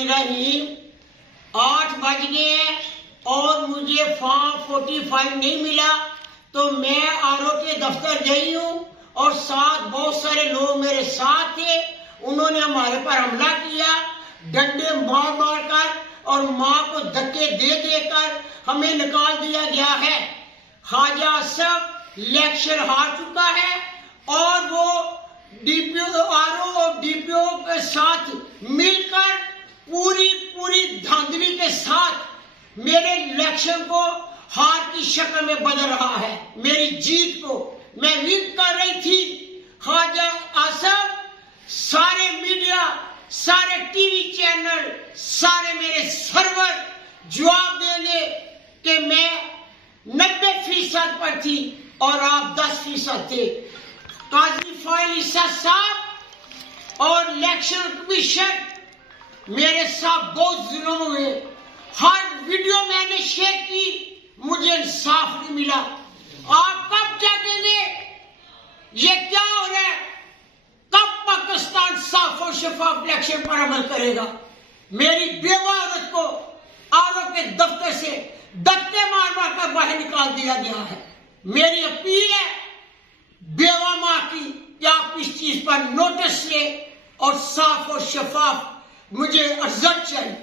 الرحیم 8 بج گئے ہیں اور مجھے فارم 45 نہیں ملا، تو میں آر او کے دفتر گئی ہوں اور ساتھ بہت سارے لوگ میرے ساتھ تھے. انہوں نے ہمارے پر حملہ کیا، ڈنڈے مار مار کر اور ماں کو دھکے دے دے کر ہمیں نکال دیا گیا ہے. خواجہ اسف الیکشن ہار چکا ہے اور وہ D P O R O اور ڈی پی او کے ساتھ مل کر پوری دھاندلی کے ساتھ میرے الیکشن کو ہار کی شکل میں بدل رہا ہے. میری جیت کو میں وین کر رہی تھی. خواجہ اسف، سارے میڈیا، سارے ٹی وی چینل، سارے میرے سرور جواب دیں گے کہ میں 90% پر تھی اور آپ 10% تھے. قاضی فائل عیسیٰ صاحب اور الیکشن کمیشن میرے ساتھ بہت ظلم ہوئے. ہر ویڈیو میں نے شیئر کی، مجھے انصاف نہیں ملا. آپ کب جاگیں گے؟ یہ کیا ہو رہا ہے؟ کب پاکستان صاف اور شفاف الیکشن پر عمل کرے گا؟ میری بیوہ عورت کو آر او کے دفتر سے دھکے مار مار کر باہر نکال دیا گیا ہے. میری اپیل ہے بیوہ ماں کی کہ آپ اس چیز پر نوٹس لیں اور صاف اور شفاف مجھے ارزت چاہیے.